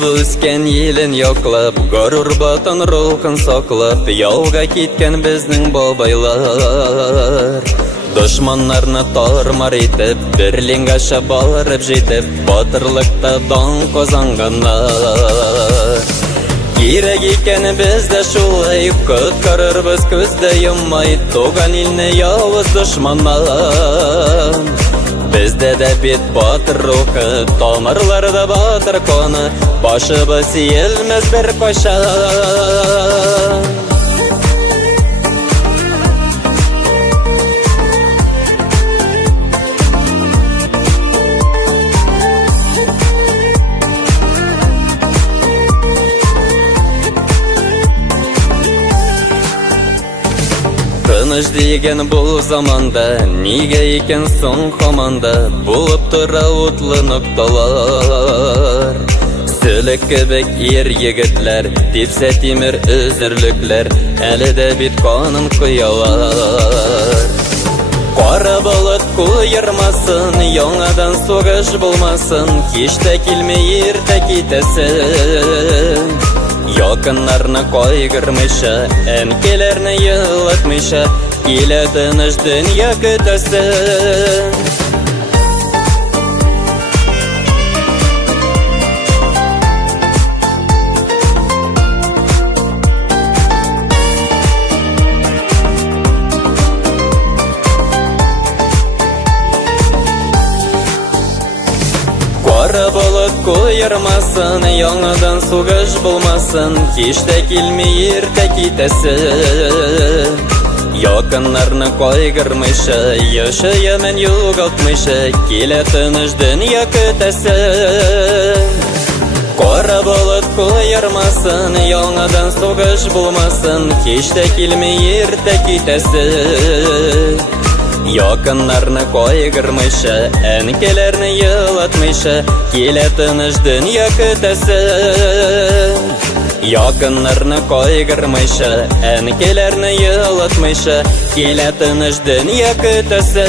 Туып өскен елін yoqlab, ғорур батын рухын соқлап, Яуға кеткен біздің бабайлар. Дұшманларны тармар етіп, Берлингаша барып жетіп, Батырлықта дан қозанғандар. Керек екен бізді шулай, құтқарырбыз көзді юмай, Туған елні яуыз дұшманнан. Бізді де бет батыр рухы, Тамырларда батыр қоны, Башыбыз елміз бір қойшан. Тыныш деген бұл заманда, неге екен соң қоманда, болып тұра ұтлы ноқталар. Сүлік кебек ер егітлер, тепсе темір үзірліклер, әлі де бет қанын құялар. Қара болыт қойырмасын, яңадан соғыш болмасын, кешті келмей ерте кетесін. Якынларны қойғырмыша, әнкелерні йылытмыша, келі тыныш дүния күтесін. Қара болыт қойырмасын, яңадан соғыш болмасын, кешті келмей ерте кетесін. Якынларны қойғырмыша, яшайымен юғалтмыша, келі тыныш дүния күтесін. Қара болыт қойырмасын, яңадан соғыш болмасын, кешті келмей ерте кетесін. Якынларны қойғырмыша, әнкелерні йылытмыша, келі тыныш дүния күтесін. Якынларны қойғырмыша, әнкелерні йылытмыша, келі тыныш дүния күтесін.